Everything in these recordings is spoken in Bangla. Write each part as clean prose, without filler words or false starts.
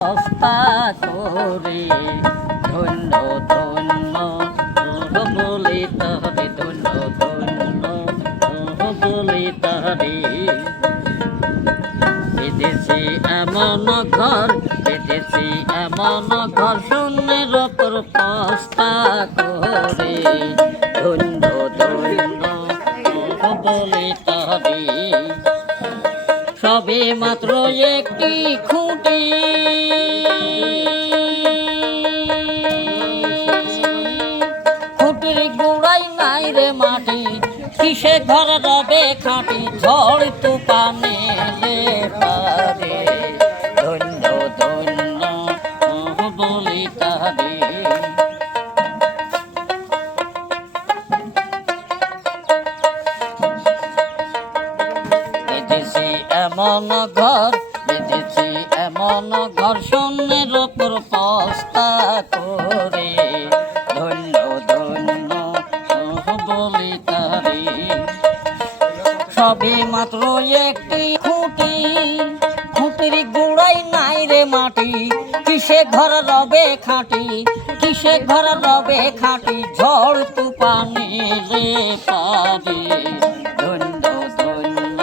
অবস্থা করে ধন্য ধন্য বলে তারে ধন্য ধন্য বলে তারে বেঁধেছি এমন ঘর বেঁধেছি এমন ঘর শূন্যের ওপর পস্তা করে ধন্য ধন্য বলে তারে সবে মাত্র একটি খুঁটি খুঁটির গোড়াই নাই রে মাটি কিসে ঘর রবে খাঁটি ঝড় তুফানে পারে ধন্য ধন্য বলি তারে এমন ঘর বেঁধেছি এমন ঘর শূন্যের ওপর পস্তা করে ধন্য ধন্য বলি তারে সবে মাত্র একটি খুঁটি খুঁটির গোড়াই নাই রে মাটি কিসে ঘর রবে খাঁটি কিসে ঘর রবে খাঁটি ঝড় তুফানে রে পারে ধন্য ধন্য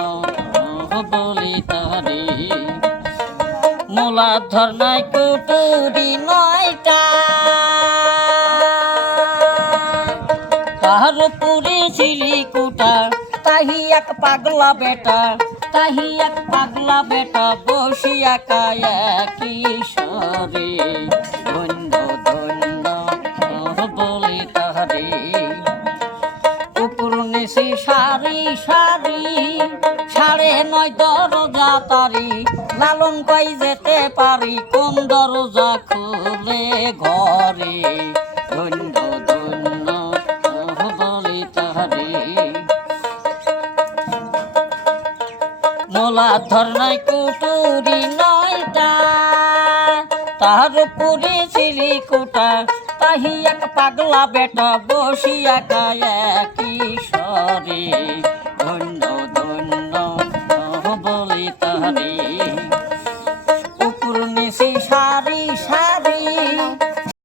বলি তারে মূলাধর নাই কুটুরি নয়টা তাহার পুরি ছিলি কুটা তাহি এক পাগলা বেটা তাহি এক পাগলা বেটা বসিয়া কায়া কিশোরে ধন্য ধন্য বলি তাহারে উপর নিশি সারি সারি 9:30 দরজা তারি লালন কই যেতে পারি কোন দরজা খুলে ঘরে ধন্য ধন্য বলি তাহারে মূলাধর নাই কুটুরি নয়টা তাহার পুরি ছিলি কুটা তাহি এক পাগলা বেটা বসিয়া কায়া কিশোরে